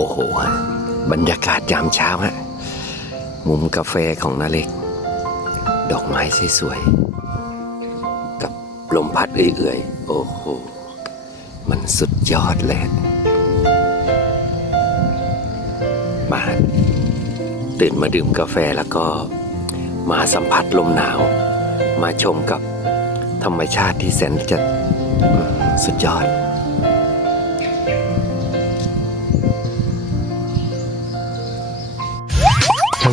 โอ้โห บรรยากาศยามเช้าฮะ มุมกาแฟของนาเล็ก ดอกไม้สวยๆ กับลมพัดเอื่อยๆ โอ้โห มันสุดยอดเลยมาตื่นมาดื่มกาแฟแล้วก็มาสัมผัสลมหนาว มาชมกับธรรมชาติที่แสนจะสุดยอด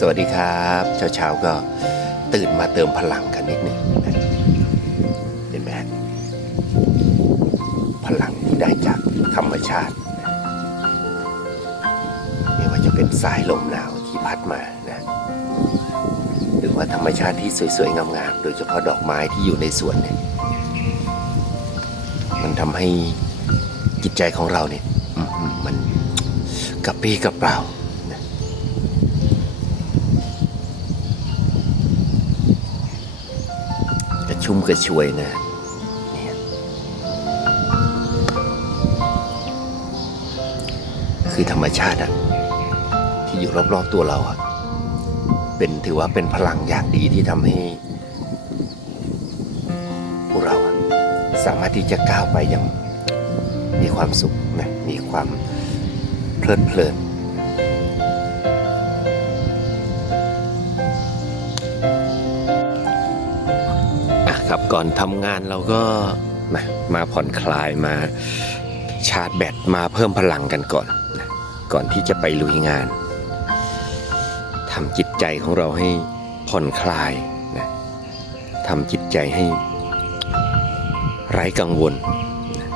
สวัสดีครับเช้าๆก็ตื่นมาเติมพลังกันนิดหนึ่งเห็นไหมพลังที่ได้จากธรรมชาติไม่ว่าจะเป็นสายลมหนาวที่พัดมานะหรือว่าธรรมชาติที่สวยๆงามๆโดยเฉพาะดอกไม้ที่อยู่ในสวนเนี่ยมันทำให้จิตใจของเราเนี่ยมันกระปรี้กระเปร่า ระชุ่มกระชวยนะคือธรรมชาติอะที่อยู่รอบ ๆ ตัวเราอะเป็นถือว่าเป็นพลังอย่างดีที่ทำให้พวกเราสามารถที่จะก้าวไปอย่างมีความสุขนะมีความเพลิดเพลิน อะครับ ก่อนทำงานเราก็มามาผ่อนคลายมาชาร์จแบตมาเพิ่มพลังกันก่อนนะก่อนที่จะไปลุยงานทำจิตใจของเราให้ผ่อนคลายนะทำจิตใจให้ไร้กังวลนะ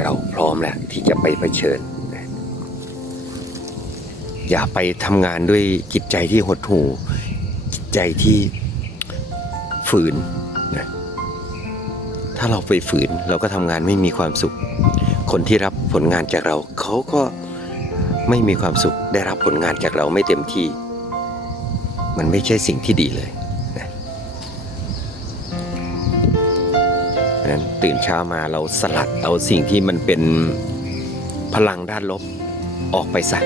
เราพร้อมแล้วที่จะไปเผชิญนะอย่าไปทำงานด้วยจิตใจที่หดหู่จิตใจที่ ฝืนนะถ้าเราไปฝืนเราก็ทำงานไม่มีความสุข คนที่รับผลงานจากเรา เขาก็ไม่มีความสุขได้รับผลงานจากเราไม่เต็มที่ มันไม่ใช่สิ่งที่ดีเลยนะเพราะฉะนั้นตื่นเช้ามาเราสลัดเอาสิ่งที่มันเป็นพลังด้านลบออกไปซะ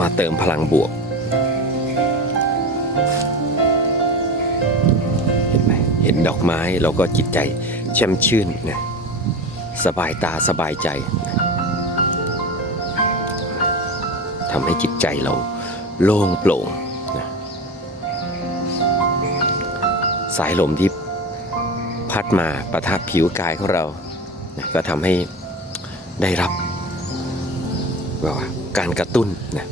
มาเติมพลังบวก เห็นดอกไม้เราก็จิตใจแช่มชื่นนะสบายตาสบายใจทำให้จิตใจเราโล่งโปร่งนะสายลมที่พัดมาประทับผิวกายของเรานะก็ทำให้ได้รับว่าการกระตุ้นนะ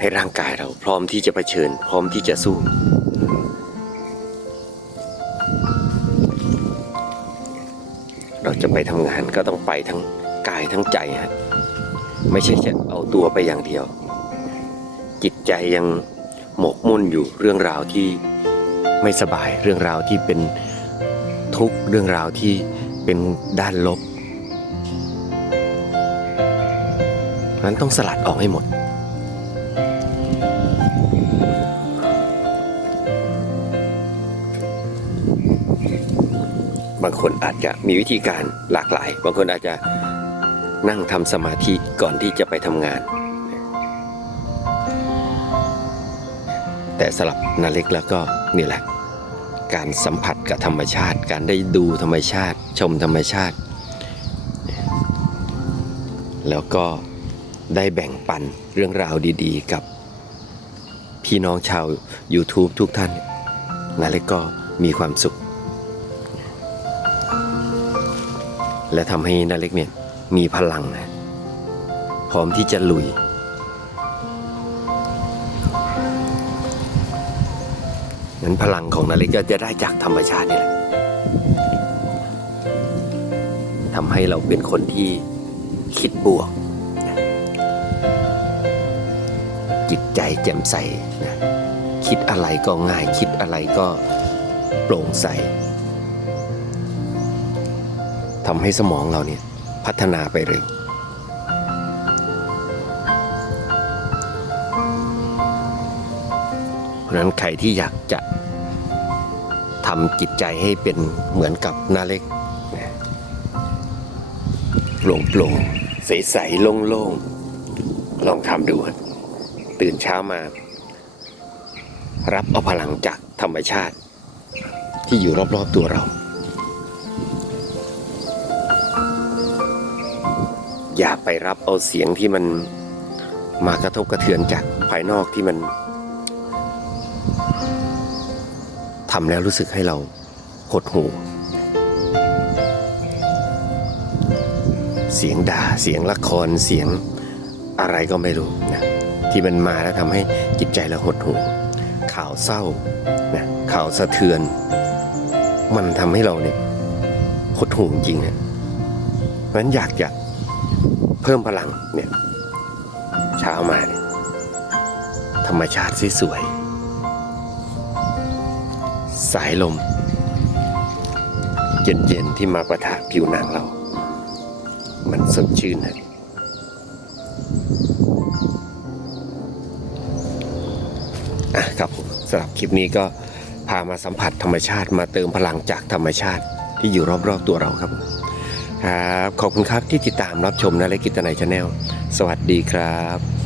ให้ร่างกายเราพร้อมที่จะเผชิญ พร้อมที่จะสู้ เราจะไปทำงานก็ต้องไปทั้งกายทั้งใจฮะไม่ใช่จะเอาตัวไปอย่างเดียว จิตใจยังหมกมุ่นอยู่เรื่องราวที่ไม่สบายเรื่องราวที่เป็นทุกข์เรื่องราวที่เป็นด้านลบนั้นต้องสลัดออกให้หมดางคนอาจจะมีวิธีการหลากหลาย บางคนอาจจะนั่งทำสมาธิก่อนที่จะไปทำงาน แต่สำหรับนาเล็กแล้วก็นี่แหละ การสัมผัสกับธรรมชาติ การได้ดูธรรมชาติ ชมธรรมชาติ แล้วก็ได้แบ่งปันเรื่องราวดีๆ กับพี่น้องชาว YouTube ทุกท่านนาเล็กก็มีความสุข และทำให้นาเล็กเนี่ยมีพลังนะพร้อมที่จะลุย นั้นพลังของนาเล็กก็จะได้จากธรรมชาตินี่แหละทำให้เราเป็นคนที่คิดบวก จิตใจแจ่มใสนะคิดอะไรก็ง่ายคิดอะไรก็โปร่งใส ทำให้สมองเราเนี่ยพัฒนาไปเร็ว เพราะฉะนั้นใครที่อยากจะทำจิตใจให้เป็นเหมือนกับนาเล็กโปร่งโปร่งใสใสๆโล่งๆลองทำดู ตื่นเช้ามา รับเอาพลังจากธรรมชาติ ที่อยู่รอบๆตัวเรา อย่าไปรับเอาเสียงที่มันมากระทบกระเทือนจากภายนอกที่มันทำแล้วรู้สึกให้เราหดหู่เสียงด่าเสียงละครเสียงอะไรก็ไม่รู้นะที่มันมาแล้วทำให้จิตใจเราหดหู่ข่าวเศร้านะข่าวสะเทือน มันทำให้เราเนี่ยหดหู่จริงๆนะเพราะฉะนั้นอยากจะ เพิ่มพลังเนี่ยเช้ามาเนี่ยธรรมชาติสวย สายลม เย็นๆที่มาประทะผิวหนังเรา มันสดชื่นนะอะครับผมสำหรับคลิปนี้ก็พามาสัมผัสธรรมชาติมาเติมพลังจากธรรมชาติที่อยู่รอบๆตัวเราครับ ครับ ขอบคุณครับที่ติดตามรับชมนาเลกิจนายชาแนล สวัสดีครับ